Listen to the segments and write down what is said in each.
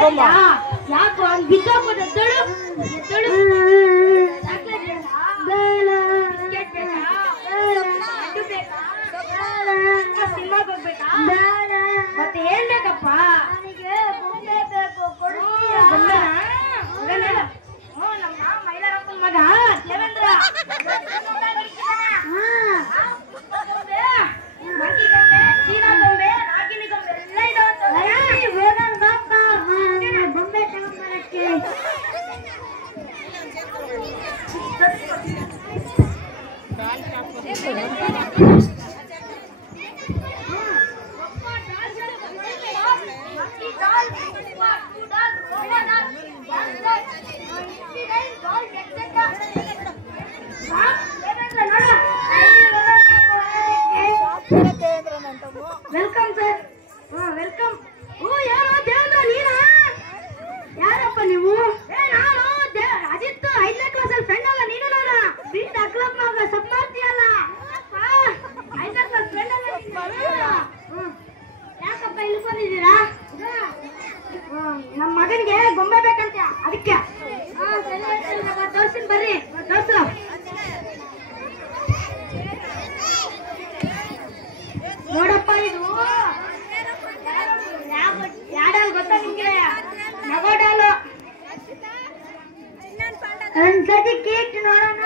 ಯಾಕೋ ಬಿದ್ದೋಗ್ಬೋದು ಸಿನಿಮಾಗೆ ಹೋಗ್ಬೇಕಾ ಮತ್ತೆ ಹೇಳ್ಬೇಕಪ್ಪ ನನಗೆ ಬೊಂಬೆ ಬೇಕು ನಮ್ಮ ಮೈಲಾರಪ್ಪನ ಮಗ ದೇವೇಂದ್ರ ಬೊಂಬೆ ತಗೊಂಡ್ಬರಕ್ಕೆ ವೆಲ್ಕಮ್ ಸರ್. ವೆಲ್ಕಮ್. ಓ ಯಾರು ದೇವೇಂದ್ರ ನೀನಾ? ಯಾರಪ್ಪ ನೀವು? ನಾನು ಅಜಿತ್ 5ನೇ ಕ್ಲಾಸಲ್ಲಿ ಫ್ರೆಂಡ್ ಅಲ್ಲ ನೀನು? ನಾನು ಬಿಟ್ಟು ಅಕ್ಲಪ್ಪ ಸಬ್ ಮಾಡ್ತೀಯಲ್ಲ 5ನೇ ಕ್ಲಾಸ್ ಫ್ರೆಂಡ್ ಅಲ್ಲ ಯಾಕಪ್ಪ ಇಲ್ಲಿ ಬಂದಿದ್ದೀರಾ? ನಮ್ಮ ಮಗನಿಗೆ ಗೊಂಬೆ ಬೇಕಂತ ಅದಕ್ಕೆ ತೋರ್ಸಿನ್ ಬರ್ರಿ ತೋರ್ಸು. ನೋಡಪ್ಪ ಇದು ಯಾಡಲ್ ಗೊತ್ತಾ ನಿಮ್ಗೆ? ನಗೋಡಾಲು ಒಂದ್ಸತಿ ಕೇಟ್ ನೋಡೋಣ.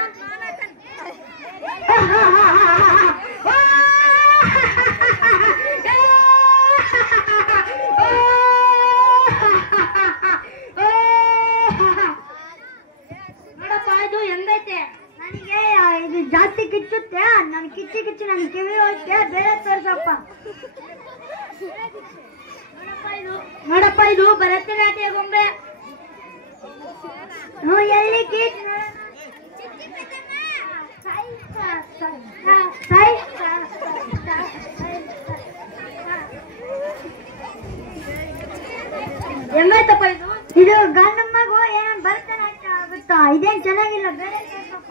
ನೋಡಪ್ಪ ಇದು ಹೆಂಗೈತೆ? ನನಗೆ ಇದು ಜಾಸ್ತಿ ಕಿಚ್ಚುತ್ತೆ. ನನ್ ಕಿಚ್ಚಿ ನನ್ ಕಿವಿ ಹೋಯ್ತೆ. ಬೇರೆ ತೋರ್ಸಪ್ಪ. ನೋಡಪ್ಪ ಇದು ಭರತನಾಟ್ಯ ಗೊಂಬೆ. ಎಲ್ಲಿ ಕಿಚ್ ಹೆಂಗೈತಪ್ಪ ಇದು? ಇದು ಗಂಡ ಮಗು ಏನ್ ಭರತನಾಟ್ಯ ಆಗುತ್ತಾ? ಇದೇನ್ ಚೆನ್ನಾಗಿಲ್ಲ. ಬೇರೆ ತೋರ್ಸಪ್ಪ.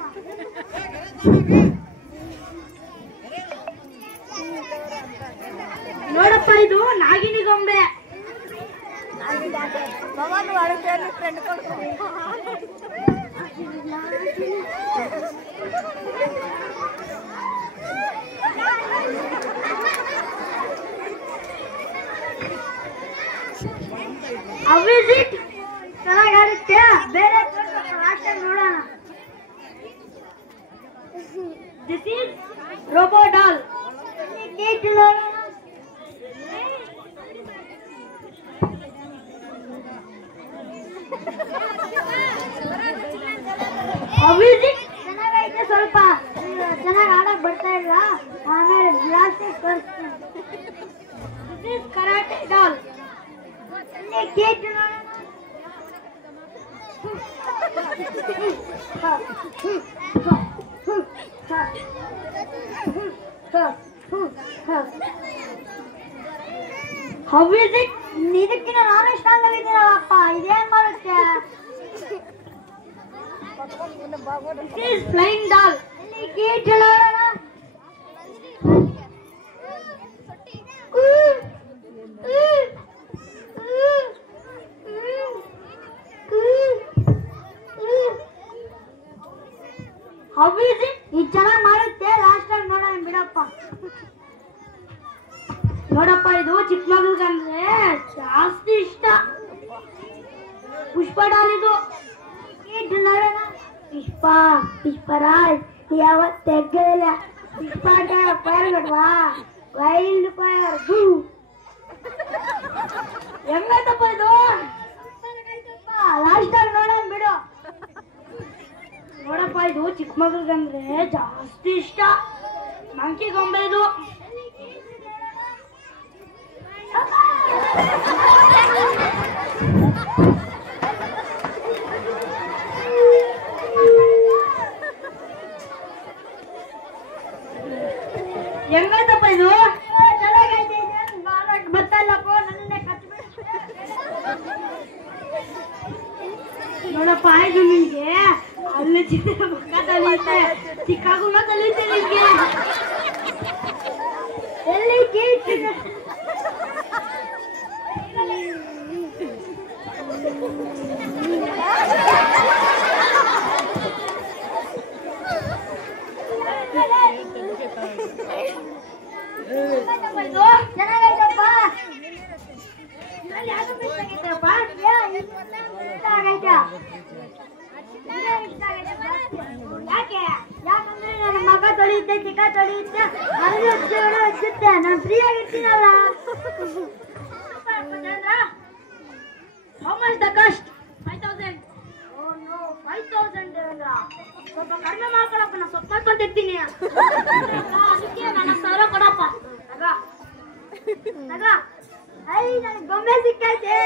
ನೋಡಪ್ಪ ಇದು ನಾಗಿನಿ ಗೊಂಬೆ. ಅವಿಸಿಟ್ ಚೆನ್ನಾಗಾಗುತ್ತೆ. ಬೇರೆ ನೋಡೋಣ. This is robo doll. ಚೆನ್ನಾಗೈತೆ. ಸ್ವಲ್ಪ ಚೆನ್ನಾಗಿ ಆಡಕ್ ಬರ್ತಾ ಇಲ್ಲ. ಆಮೇಲೆ ಗ್ಲಾಸಿಗೆ ಕಳಿಸ್ತೀನಿ. Karate doll. ಕೇಕ್ ಇದಕ್ಕಿಂತ ನಾನು ಸ್ಟ್ರಾಂಗ್ ಆಗಿದ್ದೀನಪ್ಪ. ಇದೇನ್ ಮಾಡುತ್ತೆ? Flying doll. ಕೇಕ್ ನೋಡೋಣ. ಇದು ಚೆನ್ನಾಗಿ ಮಾಡುತ್ತೆ. ಲಾಸ್ಟ್ ಆಗಿ ನೋಡೋಣ ಬಿಡಪ್ಪ. ನೋಡಪ್ಪ ಇದು ಚಿಕ್ಕ ಮಗಲ್ಗಂದ್ರೆ ಜಾಸ್ತಿ ಇಷ್ಟ. ಪುಷ್ಪ ಡಾಲ್ ಇದು. ನೋಡೋಣ. ಪುಷ್ಪರಾಜ್ ಯಾವತ್ತು ತೆಗ್ಗಲಿಲ್ಲ. ಪುಷ್ಪ ಫೈರ್ ಬಿಡ್ವಾ? Wild fire. ಹೆಂಗೈತಪ್ಪ ಇದು? ಲಾಸ್ಟ್ ಆಗಿ ನೋಡೋಣ ಬಿಡು. ನೋಡಪ್ಪ ಇದು ಚಿಕ್ಕ ಮಗಲ್ಗಂದ್ರೆ ಜಾಸ್ತಿ ಇಷ್ಟ. ಮಂಕಿ ಗೊಂಬೆ ಇದು. ಹೆಂಗೈತಪ್ಪ ಇದು? ಚೆನ್ನಾಗೈತೆ. ಬತ್ತಲ್ಲಪ್ಪ ನನ್ನೇ ನೋಡಪ್ಪ ಇದು ನಿನ್ಗೆ ಅಲ್ಲಿ ಮಕ್ಕ ತಲೀತೆ. ಚಿಕ್ಕಾಗುಲ್ಲ ತಲೀತೆ ನಿನ್ಗೆ. ಎಲ್ಲಿ ಕೇಳ್ತಿದೆ? ಚೆನ್ನಾಗೈತಪ್ಪ. ಇದ್ರಲ್ಲಿ ಯಾವ್ದು ಮಿಸ್ ಆಗೈತಪ್ಪ? ಯಾಕೆ? ಯಾಕಂದ್ರೆ ನನ್ನ ಮಗ ತೊಳೆಯುತ್ತೆ, ಚಿಕ್ಕ ತೊಳೆಯುತ್ತೆ, ಅರಳಿ ಹಚ್ಚುತ್ತೆ, ನಾನು ಫ್ರೀ ಆಗಿರ್ತೀನಲ್ಲ. How much the cost? 5,000. Oh no, 5,000 Devendra. ಸ್ವಲ್ಪ ಕಡಿಮೆ ಮಾಡ್ಕೊಳಪ್ಪ, ನಾನು ಸ್ವಲ್ಪ ಮಾಡ್ಕೊಂಡಿರ್ತೀನಿ. ಅದಕ್ಕೆ 4,000 ಕೊಡಪ್ಪ. ತಗ. ಐ ನನಗೆ ಗೊಂಬೆ ಸಿಕ್ಕೈತೆ.